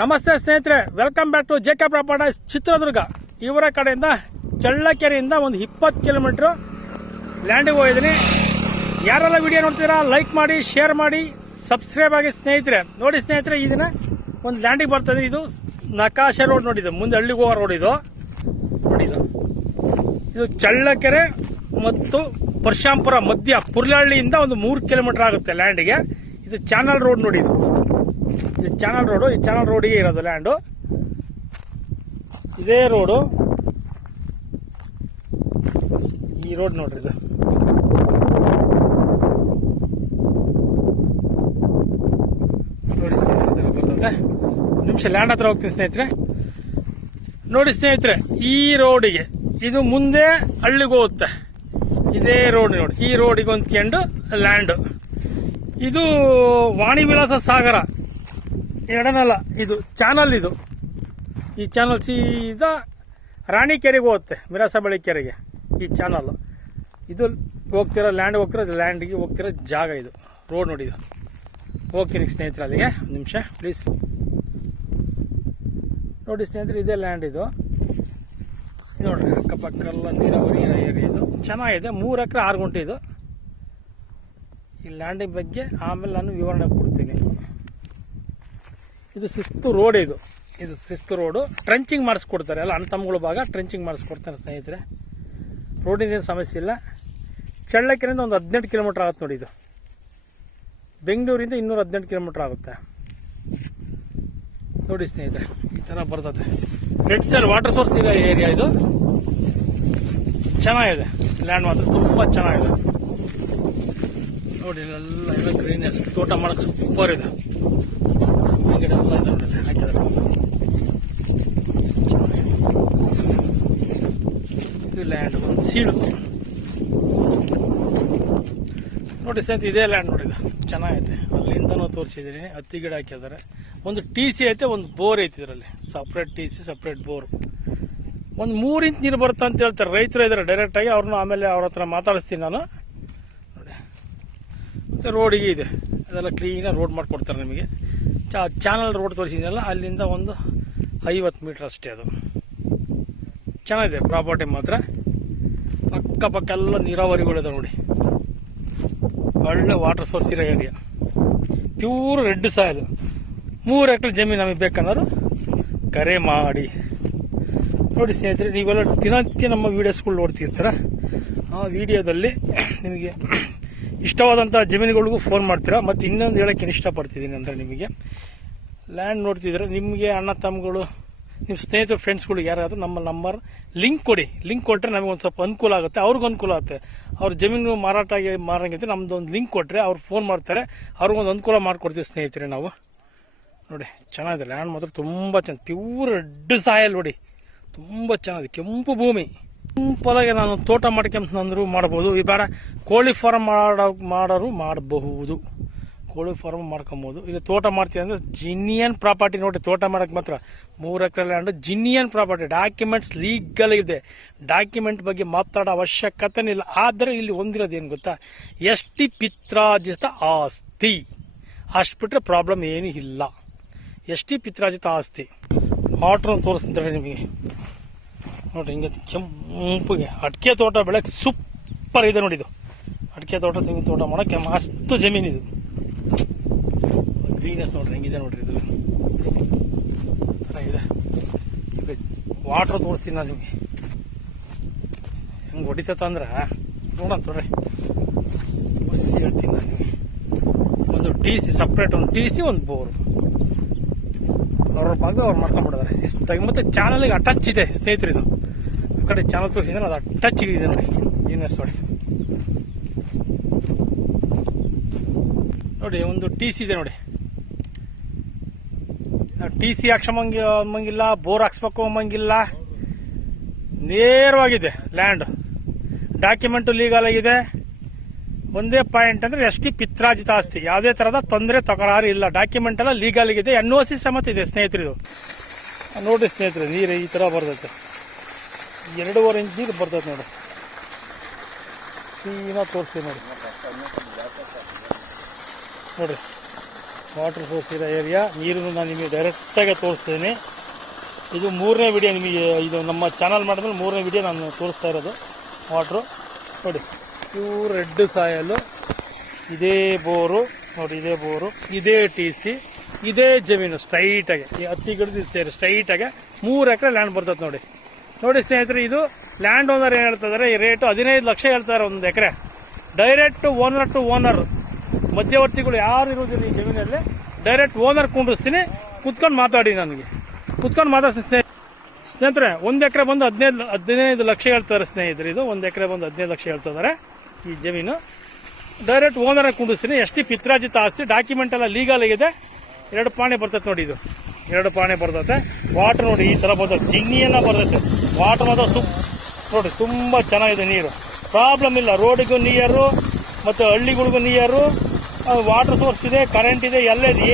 ನಮಸ್ತೆ ಸ್ನೇಹಿತರೆ, welcome back to JK properties Chitradurga. ಇವರ ಕಡೆಯಿಂದ ಚಳ್ಳಕೆರೆಯಿಂದ ಒಂದು 20 ಕಿಲೋಮೀಟರ್ ಲ್ಯಾಂಡಿಗೆ ಹೋಗಿದ್ದೀನಿ. ಯಾರೆಲ್ಲ ವಿಡಿಯೋ ನೋಡ್ತೀರಾ ಲೈಕ್ ಮಾಡಿ, ಶೇರ್ ಮಾಡಿ, ಸಬ್ಸ್ಕ್ರೈಬ್ ಆಗಿ ಸ್ನೇಹಿತರೆ. ನೋಡಿ ಸ್ನೇಹಿತರೆ, ಈ ದಿನ ಒಂದು ಲ್ಯಾಂಡಿಗೆ ಬರ್ತದೆ. ಇದು ನಕಾಶೆ ರೋಡ್ ನೋಡಿದ್ದು, ಮುಂದೆ ಹಳ್ಳಿಗೆ ಹೋಗೋ ರೋಡ್ ಇದು ನೋಡಿದ್ದು. ಇದು ಚಳ್ಳಕೆರೆ ಮತ್ತು ಪರಶಾಂಪುರ ಮಧ್ಯ ಪುರ್ಲಹಳ್ಳಿಯಿಂದ ಒಂದು 3 ಕಿಲೋಮೀಟರ್ ಆಗುತ್ತೆ ಲ್ಯಾಂಡಿಗೆ. ಇದು ಚಾನಲ್ ರೋಡ್ ನೋಡಿದ್ದು. ಇದು ಚಾನಲ್ ರೋಡು. ಈ ಚಾನಲ್ ರೋಡಿಗೆ ಇರೋದು ಲ್ಯಾಂಡು. ಇದೇ ರೋಡು, ಈ ರೋಡ್ ನೋಡ್ರಿ. ಇದು ನೋಡಿ ಸ್ನೇಹಿತರೆ, ಬರ್ತದೆ. ನಿಮಿಷ ಲ್ಯಾಂಡ್ ಹತ್ರ ಹೋಗ್ತೀನಿ ಸ್ನೇಹಿತರೆ. ನೋಡಿ ಸ್ನೇಹಿತರೆ, ಈ ರೋಡಿಗೆ ಇದು ಮುಂದೆ ಹಳ್ಳಿಗೆ ಹೋಗುತ್ತೆ. ಇದೇ ರೋಡ್ ನೋಡಿ. ಈ ರೋಡಿಗೆ ಹೊಂದ್ಕೊಂಡು ಲ್ಯಾಂಡ್. ಇದು ವಾಣಿ ವಿಲಾಸ ಸಾಗರ ಎಡನಲ್ಲ, ಇದು ಚಾನಲ್. ಇದು ಈ ಚಾನಲ್ ಸೀದಾ ರಾಣಿಕೆರೆಗೆ ಹೋಗುತ್ತೆ, ಮಿರಾಸಬಳಿ ಕೆರೆಗೆ. ಈ ಚಾನಲ್ ಇದು ಹೋಗ್ತಿರೋ ಲ್ಯಾಂಡ್, ಹೋಗ್ತಿರೋ ಲ್ಯಾಂಡಿಗೆ ಹೋಗ್ತಿರೋ ಜಾಗ. ಇದು ರೋಡ್ ನೋಡಿ. ಇದು ಹೋಗ್ತೀನಿ ಸ್ನೇಹಿತರೆ ಅಲ್ಲಿಗೆ. ಒಂದು ನಿಮಿಷ ಪ್ಲೀಸ್. ನೋಡಿ ಸ್ನೇಹಿತರೆ, ಇದೇ ಲ್ಯಾಂಡ್. ಇದು ನೋಡ್ರಿ, ಅಕ್ಕಪಕ್ಕೆಲ್ಲ ನೀರಾವರಿ ಏರಿಯಾ. ಇದು ಚೆನ್ನಾಗಿದೆ. 3 ಎಕರೆ 6 ಗುಂಟೆ. ಇದು ಈ ಲ್ಯಾಂಡಿನ ಬಗ್ಗೆ ಆಮೇಲೆ ನಾನು ವಿವರಣೆ ಕೊಡ್ತೀನಿ. ಇದು ಶಿಸ್ತು ರೋಡ್. ಇದು ಶಿಸ್ತು ರೋಡು. ಟ್ರಂಚಿಂಗ್ ಮಾಡಿಸ್ಕೊಡ್ತಾರೆ. ಎಲ್ಲ ಅಣ್ಣ ತಮ್ಮಗಳ ಭಾಗ ಟ್ರಂಚಿಂಗ್ ಮಾಡಿಸ್ಕೊಡ್ತಾರೆ ಸ್ನೇಹಿತರೆ. ರೋಡಿನ ಸಮಸ್ಯೆ ಇಲ್ಲ. ಚಳ್ಳಕೆರೆಯಿಂದ ಒಂದು 18 ಕಿಲೋಮೀಟರ್ ಆಗುತ್ತೆ ನೋಡಿ. ಇದು ಬೆಂಗಳೂರಿಂದ 218 ಕಿಲೋಮೀಟರ್ ಆಗುತ್ತೆ ನೋಡಿ ಸ್ನೇಹಿತರೆ. ಈ ಥರ ಬರ್ತದೆ. ರೆಡ್ ಸೈಡ್ ವಾಟರ್ ಸೋರ್ಸ್ ಇರೋ ಏರಿಯಾ. ಇದು ಚೆನ್ನಾಗಿದೆ ಲ್ಯಾಂಡ್, ಮಾತ್ರ ತುಂಬ ಚೆನ್ನಾಗಿದೆ ನೋಡಿ. ಎಲ್ಲ ಗ್ರೀನೆಸ್, ತೋಟ ಮಾಡಕ್ಕೆ ಸೂಪರ್ ಇದೆ. ಗಿಡ ಎಲ್ಲ ಇದೆ ಹಾಕಿದ್ರೆ. ಇದು ಲ್ಯಾಂಡ್ ಒಂದು ಸೀಳು ನೋಡಿ ಸ್ನೇಹಿತರೆ. ಇದೇ ಲ್ಯಾಂಡ್ ನೋಡಿದ, ಚೆನ್ನಾಗೈತೆ. ಅಲ್ಲಿಂದನೂ ತೋರಿಸಿದ್ದೀನಿ. ಹತ್ತಿ ಗಿಡ ಹಾಕಿದ್ದಾರೆ. ಒಂದು TC ಐತೆ, ಒಂದು ಬೋರ್ ಐತಿ ಇದರಲ್ಲಿ. Separate TC, separate bore. ಒಂದು 3 ಇಂಚ್ ನೀರು ಬರುತ್ತೆ ಅಂತ ಹೇಳ್ತಾರೆ. ರೈತರು ಇದ್ದಾರೆ ಡೈರೆಕ್ಟಾಗಿ. ಅವ್ರನ್ನ ಆಮೇಲೆ ಅವ್ರ ಹತ್ರ ಮಾತಾಡಿಸ್ತೀನಿ ನಾನು ನೋಡಿ. ಮತ್ತು ರೋಡಿಗೆ ಇದೆ, ಅದೆಲ್ಲ ಕ್ಲೀನಾಗಿ ರೋಡ್ ಮಾಡಿಕೊಡ್ತಾರೆ ನಿಮಗೆ. ಚಾನಲ್ ರೋಡ್ ತೋರಿಸಿದ್ನಲ್ಲ, ಅಲ್ಲಿಂದ ಒಂದು 50 ಮೀಟರ್ ಅಷ್ಟೇ. ಅದು ಚೆನ್ನಾಗಿದೆ ಪ್ರಾಪರ್ಟಿ ಮಾತ್ರ. ಅಕ್ಕಪಕ್ಕ ಎಲ್ಲ ನೀರಾವರಿಗಳಿದೆ ನೋಡಿ. ಒಳ್ಳೆ ವಾಟರ್ ಸೋರ್ಸ್ ಇರೋ ಏರಿಯಾ. Pure red soil. 3 ಎಕರೆ ಜಮೀನು ನಮಗೆ ಬೇಕನ್ನೋರು ಕರೆ ಮಾಡಿ. ನೋಡಿ ಸ್ನೇಹಿತರೆ, ನೀವೆಲ್ಲ ದಿನಕ್ಕೆ ನಮ್ಮ ವೀಡಿಯೋಸ್ಗಳು ನೋಡ್ತಿರ್ತೀರ. ಆ ವಿಡಿಯೋದಲ್ಲಿ ನಿಮಗೆ ಇಷ್ಟವಾದಂಥ ಜಮೀನುಗಳಿಗೂ ಫೋನ್ ಮಾಡ್ತೀರಾ. ಮತ್ತು ಇನ್ನೊಂದು ಹೇಳೋಕ್ಕೆ ಇಷ್ಟಪಡ್ತಿದ್ದೀನಿ ಅಂದರೆ, ನಿಮಗೆ ಲ್ಯಾಂಡ್ ನೋಡ್ತಿದ್ರೆ ನಿಮಗೆ ಅಣ್ಣ ತಮ್ಮಗಳು, ನಿಮ್ಮ ಸ್ನೇಹಿತರು, ಫ್ರೆಂಡ್ಸ್ಗಳು ಯಾರಾದರೂ ನಮ್ಮ ನಂಬರ್ ಲಿಂಕ್ ಕೊಡಿ. ಲಿಂಕ್ ಕೊಟ್ಟರೆ ನಮಗೆ ಒಂದು ಸ್ವಲ್ಪ ಅನುಕೂಲ ಆಗುತ್ತೆ, ಅವ್ರಿಗೂ ಅನುಕೂಲ ಆಗುತ್ತೆ. ಅವ್ರ ಜಮೀನು ಮಾರಂಗಿದ್ರೆ ನಮ್ದು ಒಂದು ಲಿಂಕ್ ಕೊಟ್ಟರೆ ಅವ್ರು ಫೋನ್ ಮಾಡ್ತಾರೆ, ಅವ್ರಿಗೊಂದು ಅನುಕೂಲ ಮಾಡಿಕೊಡ್ತೀವಿ ಸ್ನೇಹಿತರೆ ನಾವು. ನೋಡಿ ಚೆನ್ನಾಗಿದೆ ಲ್ಯಾಂಡ್ ಮಾತ್ರ ತುಂಬ ಚೆನ್ನಾಗಿ. ಪ್ಯೂರ್ ರೆಡ್ ಸಾಯಲ್ ನೋಡಿ, ತುಂಬ ಚೆನ್ನಾಗಿದೆ. ಕೆಂಪು ಭೂಮಿ. ಸಿಂಪಲಾಗಿ ನಾನು ತೋಟ ಮಾಡ್ಕೊಂಡ್ರು ಮಾಡ್ಬೋದು. ಈ ಬೇಡ ಕೋಳಿ ಫಾರ್ಮ್ ಮಾಡೋರು ಮಾಡಬಹುದು. ಕೋಳಿ ಫಾರ್ಮ್ ಮಾಡ್ಕೊಬೋದು. ಇದು ತೋಟ ಮಾಡ್ತೀವಿ ಅಂದರೆ ಜಿನಿಯನ್ ಪ್ರಾಪರ್ಟಿ ನೋಡಿ. ತೋಟ ಮಾಡೋಕ್ಕೆ ಮಾತ್ರ 3 ಎಕರೆ land genuine property. Documents legal ಇದೆ. ಡಾಕ್ಯುಮೆಂಟ್ ಬಗ್ಗೆ ಮಾತಾಡೋ ಅವಶ್ಯಕತೆನೇ ಇಲ್ಲ. ಆದರೆ ಇಲ್ಲಿ ಹೊಂದಿರೋದು ಏನು ಗೊತ್ತಾ, ST ಪಿತ್ರಾರ್ಜಿತ ಆಸ್ತಿ. ಅಷ್ಟು ಬಿಟ್ಟರೆ ಪ್ರಾಬ್ಲಮ್ ಏನೂ ಇಲ್ಲ. ST ಪಿತ್ರಾರ್ಜಿತ ಆಸ್ತಿ. ವಾಟ್ರನ್ನು ತೋರಿಸ್ತಾರೆ ನಿಮಗೆ ನೋಡಿರಿ. ಹಿಂಗೆ ಕೆಂಪುಗೆ ಅಡಿಕೆ ತೋಟ ಬೆಳಗ್ಗೆ ಸೂಪರ್ ಇದೆ ನೋಡಿ. ಇದು ಅಡಿಕೆ ತೋಟ, ತೆಂಗಿನ ತೋಟ ಮಾಡೋಕ್ಕೆ ಮಸ್ತು ಜಮೀನು. ಇದು ಗ್ರೀನೆಸ್ ನೋಡ್ರಿ ಹೆಂಗಿದೆ ನೋಡ್ರಿ. ಇದು ಥರ ಇದೆ. ವಾಟ್ರ್ ತೋರಿಸ್ತೀನಿ ನಾನು ನಿಮಗೆ ಹೆಂಗೆ ಹೊಡಿತಂದ್ರೆ ನೋಡೋಣ ತೊಡ್ರಿ. ಹೇಳ್ತೀನಿ ನಾನು ನಿಮಗೆ. ಒಂದು TC ಸಪ್ರೇಟ್, ಒಂದು TC, ಒಂದು ಬೋರ್. ಅವ್ರ ಭಾಗ ಅವ್ರು ಮಾಡ್ಕೊಂಡ್ಬಿಡ್ತಾರೆ ಶಿಸ್ತಾಗಿ. ಮತ್ತು ಚಾನಲ್ಗೆ ಅಟ್ಯಾಚ್ ಇದೆ ಸ್ನೇಹಿತರೆ. ಇದು ಆ ಕಡೆ ಚಾನಲ್ ತೋರಿಸಿದ್ರೆ ಅದು ಅಟ್ಯಾಚ್ ಇದೆ ನೋಡಿ. ಗ್ರೀನೆಸ್ ನೋಡಿ. ನೋಡಿ ಒಂದು TC ಇದೆ ನೋಡಿ. TC ಹಾಕ್ಸಂಗಿಲ್ಲ, ಬೋರ್ ಹಾಕ್ಸ್ಬೇಕು ಅಂಬಂಗಿಲ್ಲ. ನೇರವಾಗಿದೆ ಲ್ಯಾಂಡ್. ಡಾಕ್ಯುಮೆಂಟು ಲೀಗಲ್ ಆಗಿದೆ. ಒಂದೇ ಪಾಯಿಂಟ್ ಅಂದರೆ ST ಪಿತ್ರಾರ್ಜಿತ ಆಸ್ತಿ. ಯಾವುದೇ ಥರದ ತೊಂದರೆ ತಕರಾರು ಇಲ್ಲ. ಡಾಕ್ಯುಮೆಂಟ್ ಎಲ್ಲ ಲೀಗಲ್ ಆಗಿದೆ. NOC ಸಮೇತ ಇದೆ ಸ್ನೇಹಿತರು. ನೋಡಿ ಸ್ನೇಹಿತರೆ, ನೀರು ಈ ಥರ ಬರ್ತೈತೆ. 2.5 ಇಂಚ್ ನೀರು ಬರ್ತೈತೆ ನೋಡಿ. ಕ್ಲೀನಾಗಿ ತೋರಿಸ್ತೀವಿ ನೋಡಿ. ನೋಡ್ರಿ ವಾಟರ್ ಸೋರ್ಸ್ ಇರೋ ಏರಿಯಾ. ನೀರನ್ನು ನಾನು ನಿಮಗೆ ಡೈರೆಕ್ಟಾಗಿ ತೋರಿಸ್ತೀನಿ. ಇದು 3ನೇ ವಿಡಿಯೋ ನಿಮಗೆ, ಇದು ನಮ್ಮ ಚಾನಲ್ ಮಾಡಿದ್ಮೇಲೆ 3ನೇ ವಿಡಿಯೋ ನಾನು ತೋರಿಸ್ತಾ ಇರೋದು. ವಾಟ್ರು ನೋಡಿ, ಪ್ಯೂರ್ ರೆಡ್ ಸಾಯಲು, ಇದೇ ಬೋರು ನೋಡಿ, ಇದೇ ಬೋರು, ಇದೇ TC, ಇದೇ ಜಮೀನು ಸ್ಟ್ರೈಟಾಗಿ ಈ ಹತ್ತಿ ಗಿಡದ ಸೇರಿ ಸ್ಟ್ರೈಟಾಗಿ 3 ಎಕರೆ ಲ್ಯಾಂಡ್ ಬರ್ತದೆ ನೋಡಿ. ನೋಡಿ ಸ್ನೇಹಿತರೆ, ಇದು ಲ್ಯಾಂಡ್ ಓನರ್ ಏನು ಹೇಳ್ತಾ ಇದ್ದಾರೆ, ಈ ರೇಟು 15 ಲಕ್ಷ ಹೇಳ್ತಾರೆ ಒಂದು ಎಕರೆ. ಡೈರೆಕ್ಟ್ ಓನರ್ ಟು ಓನರ್, ಮಧ್ಯವರ್ತಿಗಳು ಯಾರು ಇರೋದಿಲ್ಲ ಈ ಜಮೀನಲ್ಲಿ. ಡೈರೆಕ್ಟ್ ಓನರ್ ಕುಂಡಿಸ್ತೀನಿ, ಕುತ್ಕೊಂಡು ಮಾತಾಡಿ, ನನಗೆ ಕುತ್ಕೊಂಡು ಮಾತಾಡ್ತೀನಿ ಸ್ನೇಹಿತರೆ. 1 ಎಕರೆ ಬಂದು 15 ಲಕ್ಷ ಹೇಳ್ತಾರೆ ಸ್ನೇಹಿತರೆ. ಇದು 1 ಎಕರೆ ಬಂದು 15 ಲಕ್ಷ ಹೇಳ್ತಾ ಇದ್ದಾರೆ ಈ ಜಮೀನು. Direct owner ಕುಂಡಿಸ್ತೀನಿ. ಎಷ್ಟಿ ಪಿತ್ರಾಜಿತ ಆಸ್ತಿ, ಡಾಕ್ಯುಮೆಂಟ್ ಎಲ್ಲ ಲೀಗಲ್ ಆಗಿದೆ. 2 ಪಾಣಿ ಬರ್ತೈತೆ ನೋಡಿ, ಇದು 2 ಪಾಣಿ ಬರ್ತೈತೆ. ವಾಟರ್ ನೋಡಿ ಈ ತರ ಬರ್ತೈತೆ, ಜಿನ್ನಿಯೆಲ್ಲ ಬರ್ತೈತೆ. ವಾಟರ್ ಮಾತ್ರ ನೋಡಿ ತುಂಬಾ ಚೆನ್ನಾಗಿದೆ ನೀರು, ಪ್ರಾಬ್ಲಮ್ ಇಲ್ಲ. ರೋಡಿಗೂ ನಿಯರು ಮತ್ತು ಹಳ್ಳಿಗಳಿಗೂ ನಿಯರು, ವಾಟರ್ ಸೋರ್ಸ್ ಇದೆ, ಕರೆಂಟ್ ಇದೆ, ಎಲ್ಲ ಇದೆ.